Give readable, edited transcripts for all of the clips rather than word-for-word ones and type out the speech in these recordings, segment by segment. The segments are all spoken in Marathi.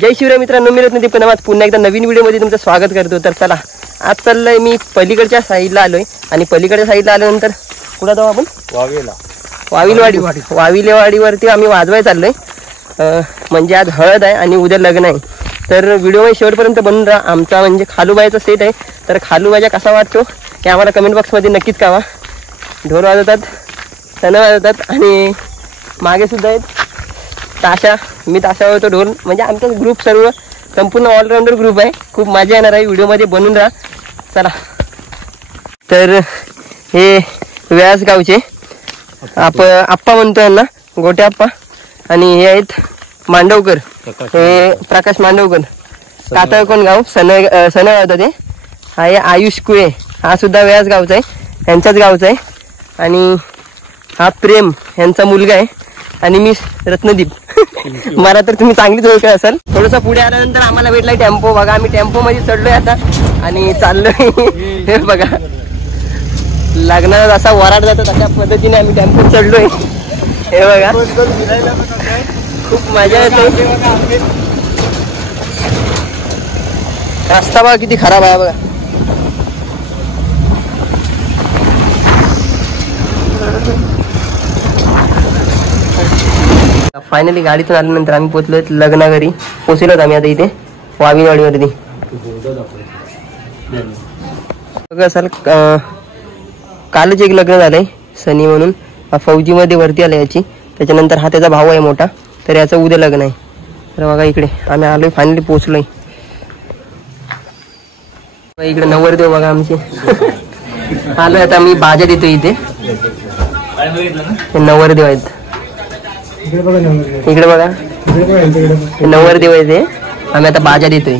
जय शिवराय मित्रांनो, मी रत्नदीप कदम आज पुन्हा एकदा नवीन व्हिडिओमध्ये तुमचं स्वागत करतो। तर चला आज चाललोय मी पलीकडच्या साईडला आलोय आणि पलीकडच्या साईडला आल्यानंतर कुठं जाऊ आपण? वाविलेवाडीवरती आम्ही वाजवाय चाललोय। म्हणजे आज हळद आहे आणि उद्या लग्न आहे। तर व्हिडिओ शेवटपर्यंत बनून राहा। आमचा म्हणजे खालूबाईचा सेट आहे, तर खालूबाईचा कसा वाटतो ते आम्हाला कमेंट बॉक्समध्ये नक्कीच कळवा। ढोल वाजवतात, सण वाजवतात आणि मागे सुद्धा आहेत ताशा। मी ताशा वाजवतो, ढोल, म्हणजे आमचा ग्रुप सर्व संपूर्ण ऑलराऊंडर ग्रुप आहे। खूप मजा येणार आहे, व्हिडिओमध्ये बनून राहा। चला, तर हे व्यासगावचे आप्पा म्हणतो यांना, गोटे आप्पा, आणि हे आहेत मांडवकर, हे प्रकाश मांडवकर। कातळ कोण गाव सने गावचा ते। हा आहे आयुष कुळे, हा सुद्धा व्यासगावचा आहे, यांच्याच गावचा आहे। आणि हा प्रेम यांचा मुलगा आहे आणि मी रत्नदीप। मला तर तुम्ही चांगलीच ओळख असाल। थोडंसं पुढे आल्यानंतर आम्हाला भेटलाय टेम्पो। बघा, आम्ही टेम्पो मध्ये चढलोय आता आणि चाललोय। हे बघा, लग्नात असा वराड जातो तशा पद्धतीने आम्ही टेम्पो चढलोय। हे बघा, खूप मजा येते। रस्ता बघा किती खराब आहे बघा। फायनली गाडीतून आल्यानंतर आम्ही पोहोचलो लग्नाघरी। पोहोचलो आम्ही आता इथे वाविलवाडीवरती। बघा असाल, कालच एक लग्न झालंय सनी म्हणून, फौजीमध्ये वरती आला याची। त्याच्यानंतर हा त्याचा भाऊ आहे मोठा, तर याचं उद्या लग्न आहे। तर बघा इकडे आम्ही आलोय, फायनली पोहोचलोय। इकडे नवरदेव बघा आमचे। आलोय आता आम्ही बाजा देतो इथे। नवरदेव आहेत इकडे बघा, नवरदेव आहे ते। आम्ही आता बाजा देतोय।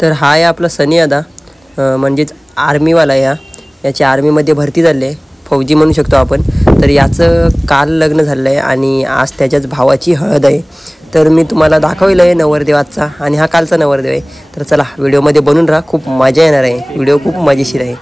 तर हा आहे आपला सनी दादा, म्हणजेच आर्मीवाला. याची आर्मीमध्ये भरती झाली आहे, फौजी म्हणू शकतो आपण. तर याचं काल लग्न झालं आहे आणि आज त्याच्याच भावाची हळद आहे. तर मी तुम्हाला दाखवलं आहे नवरदेव आजचा, आणि हा कालचा नवरदेव आहे. तर चला व्हिडिओमध्ये बनून राहा, खूप मजा येणार आहे. व्हिडिओ खूप मजेशीर आहे.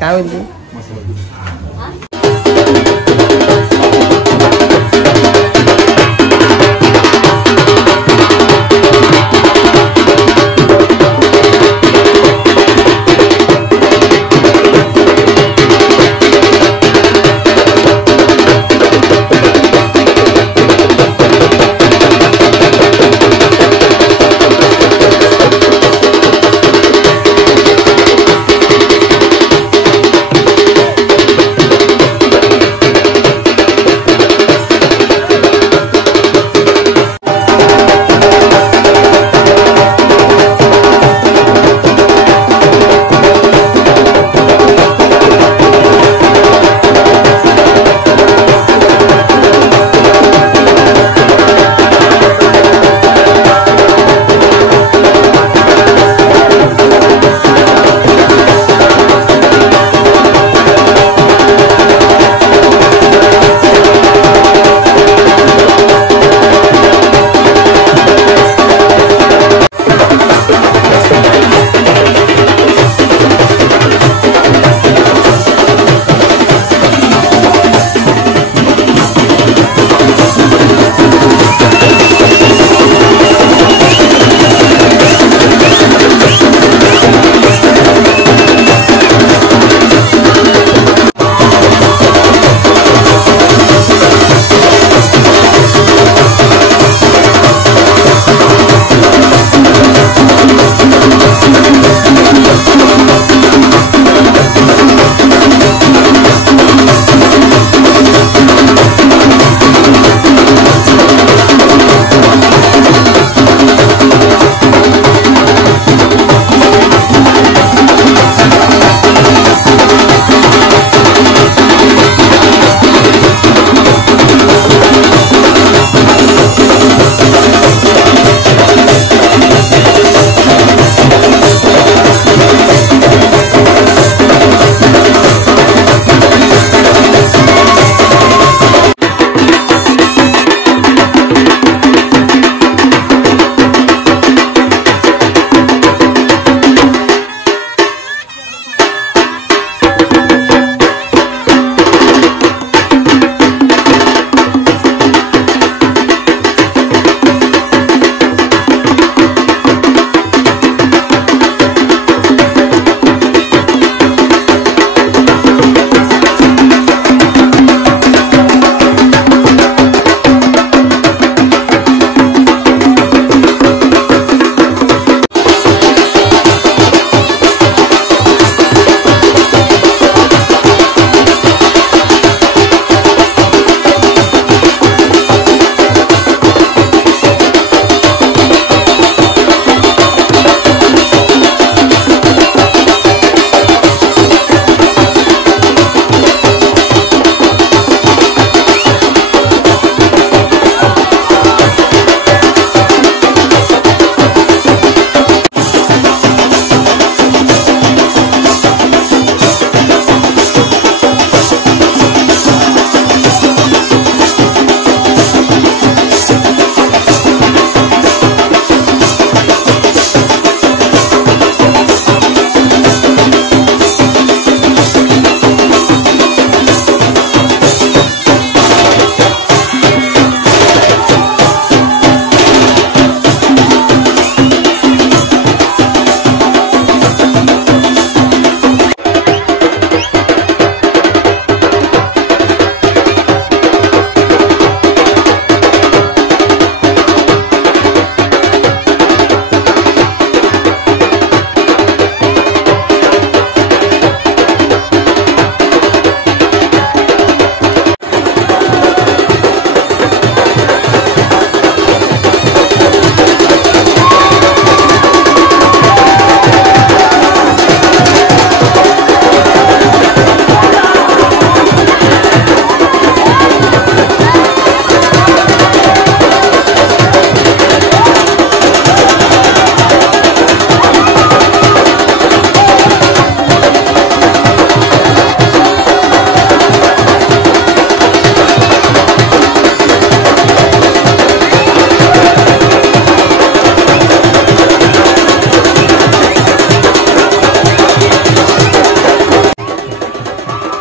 काय म्हणते?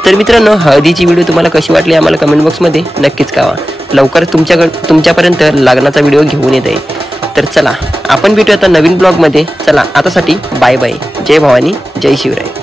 तर मित्रांनो, हळदीची व्हिडिओ तुम्हाला कशी वाटली आम्हाला कमेंट बॉक्समध्ये नक्कीच कळवा. लवकरच तुमच्यापर्यंत लग्नाचा व्हिडिओ घेऊन येत आहे. तर चला आपण भेटूया आता नवीन ब्लॉगमध्ये. चला आतासाठी बाय बाय. जय भवानी, जय शिवराय.